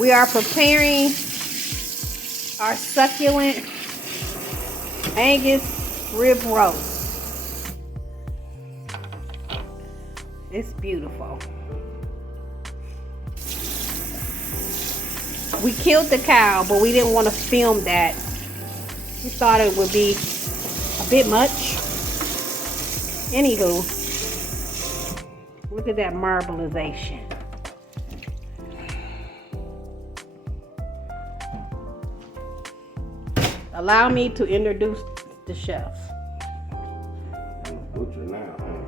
We are preparing our succulent Angus rib roast. It's beautiful. We killed the cow, but we didn't want to film that. We thought it would be a bit much. Anywho, look at that marbleization. Allow me to introduce the chef. Butcher now, huh?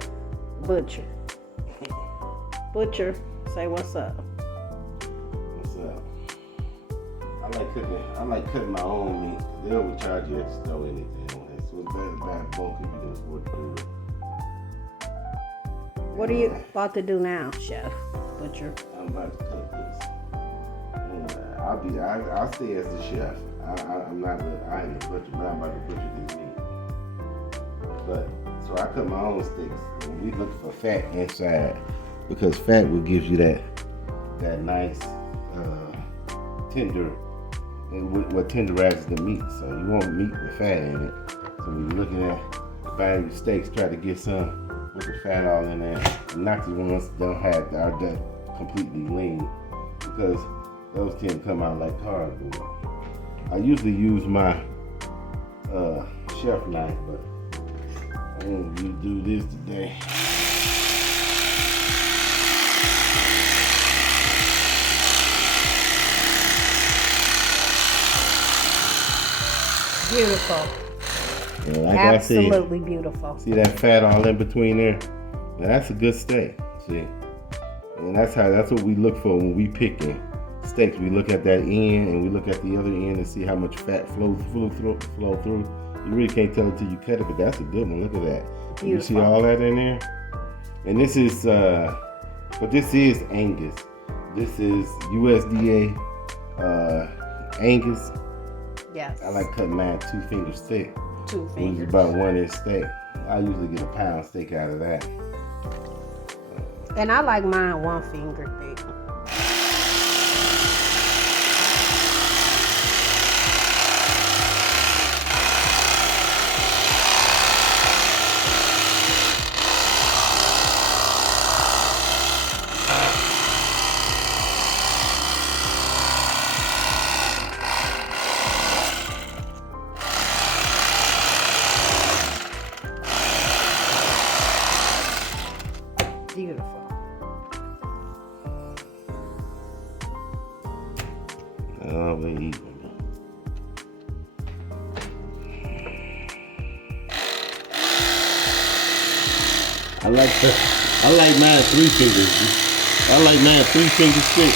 Butcher. Butcher, say what's up. What's up? I like cutting my own meat. They don't charge you extra throw anything on it. So it's better bad bone people can afford to do it. What are you about to do now, Chef Butcher? I'm about to cook this. I'll stay as the chef. I ain't the butcher, but I'm about to butcher this meat. But so I cut my own steaks. And we look for fat inside because fat will give you that nice tender, and what tenderizes the meat. So you want meat with fat in it. So when you're looking at buying your steaks, try to get some with the fat all in there. And not the ones that don't have are that completely lean, because those tend to come out like cardboard. I usually use my chef knife, but I'm going to do this today. Beautiful. Yeah, like absolutely beautiful. See that fat all in between there? Now that's a good steak. See, and that's what we look for when we picking steaks. We look at that end and we look at the other end and see how much fat flow through. You really can't tell until you cut it, but that's a good one. Look at that. Beautiful. You see all that in there? And this is, but this is Angus. This is USDA Angus. Yes. I like cutting mine 2 fingers thick. 2 fingers. Which is about 1 inch steak. I usually get a pound steak out of that. And I like mine 1 finger thick. Beautiful. Oh, we eating. I like mine 3 fingers. I like mine 3 fingers thick.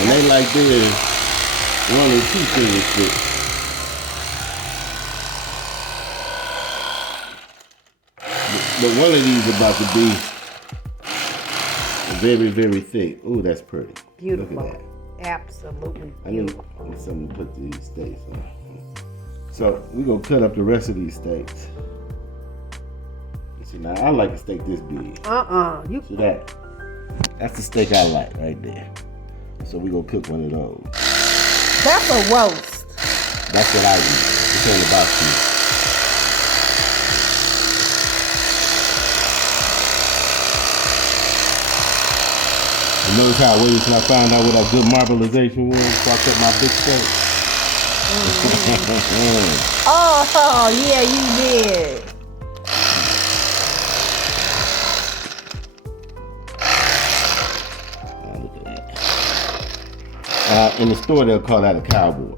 And they like theirs 1 or 2 fingers thick. But one of these is about to be very, very thick. Ooh, that's pretty. Beautiful. Look at that. Absolutely I need beautiful. something to put these steaks on. So we're gonna cut up the rest of these steaks. You see, now I like a steak this big. You See that? That's the steak I like right there. So we're gonna cook one of those. That's a roast. That's what I do. It's all about you. You notice how I waited until I found out what a good marbleization was before I cut my big steak? Oh, yeah, you did. Look at that. In the store, they'll call that a cowboy,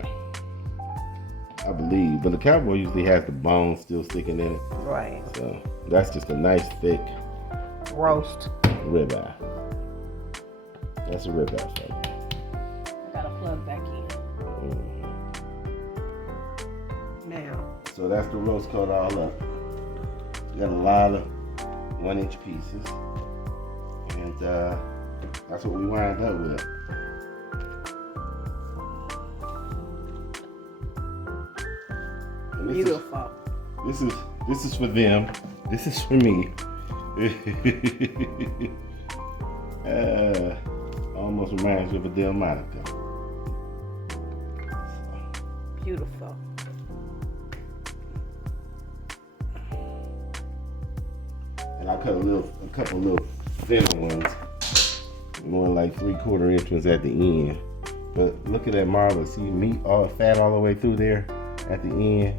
I believe. But the cowboy usually has the bone still sticking in it. Right. So that's just a nice, thick Roast. ribeye. That's a ribeye, folks. I gotta plug back in. Now. So that's the roast cut all up. You got a lot of 1 inch pieces. And that's what we wind up with. And Beautiful. This is for them. This is for me. almost reminds you of a Delmonico. Beautiful. And I cut a couple little thinner ones, more like 3/4 inch ones at the end. But look at that marble. See meat, all fat all the way through there at the end.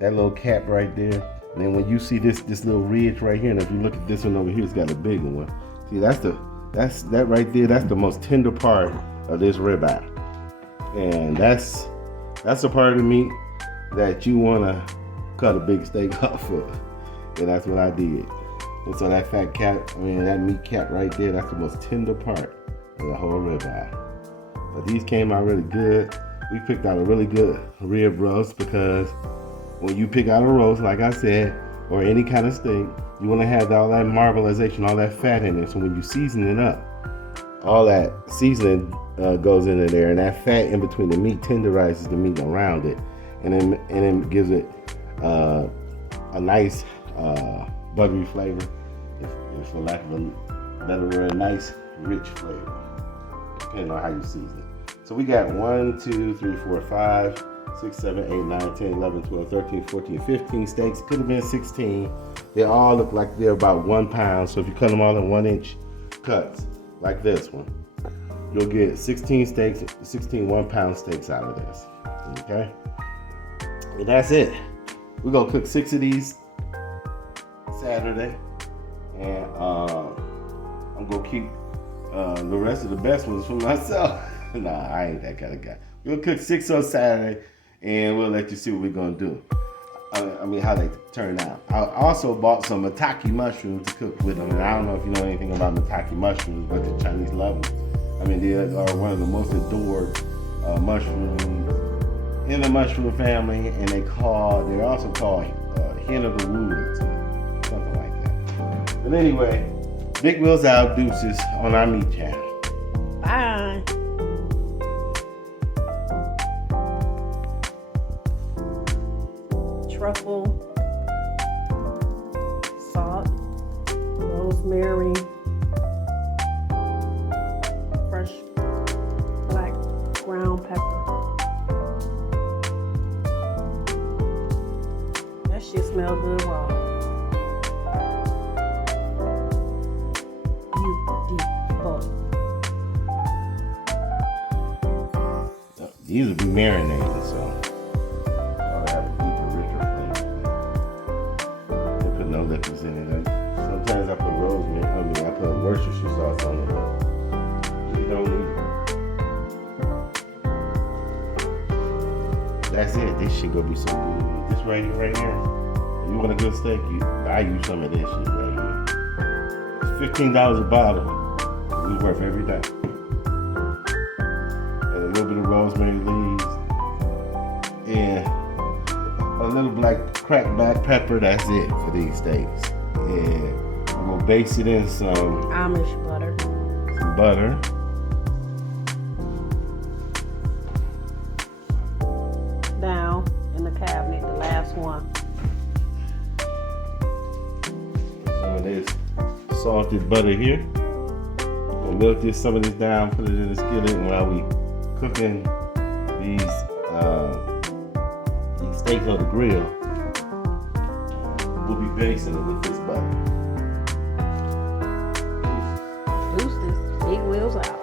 That little cap right there. And then when you see this little ridge right here, and if you look at this one over here, it's got a bigger one. See, that right there. That's the most tender part of this ribeye, and that's the part of the meat that you wanna cut a big steak off of. And that's what I did. And so that fat cap, that meat cap right there, that's the most tender part of the whole ribeye. But these came out really good. We picked out a really good rib roast because when you pick out a roast, like I said, or any kind of steak, you want to have all that marbleization, all that fat in it. So when you season it up, all that seasoning goes into there, and that fat in between the meat tenderizes the meat around it, and then gives it a nice buttery flavor, if for lack of a better word, a nice rich flavor, depending on how you season it. So we got 1, 2, 3, 4, 5, 6, 7, 8, 9, 10, 11, 12, 13, 14, 15 steaks. Could have been 16. They all look like they're about 1 pound. So if you cut them all in 1-inch cuts, like this one, you'll get 16 steaks, 16 1-pound steaks out of this. Okay? And that's it. We're going to cook 6 of these Saturday. And I'm going to keep the rest of the best ones for myself. Nah, I ain't that kind of guy. We'll cook 6 on Saturday, and we'll let you see what we're gonna do. How they turn out. I also bought some maitake mushrooms to cook with them, and I don't know if you know anything about maitake mushrooms, but the Chinese love them. They are one of the most adored mushrooms in the mushroom family, and they're also called hen of the woods, something like that. But anyway, Big Will's out, deuces on our meat channel. Bye. Truffle, salt, rosemary, fresh black ground pepper. That shit smell good raw. Beautiful. These will be marinated, so I'll have a deeper, richer flavor. They put no liquids in it. Sometimes I put rosemary. I put Worcestershire sauce on it, but you don't need it. That's it. This shit gonna be so good. This right here. You want a good steak? I use some of this shit right here. It's $15 a bottle. It's worth every dime. And a little bit of rosemary leaves, and a little black cracked black pepper. That's it for these steaks. And I'm gonna base it in some Amish butter. Some butter. Down in the cabinet, the last one. Some of this salted butter here. We'll melt some of this down, put it in the skillet, while we cooking these steaks on the grill. We'll be basting it with this butter. Deuces. Big Wheels out.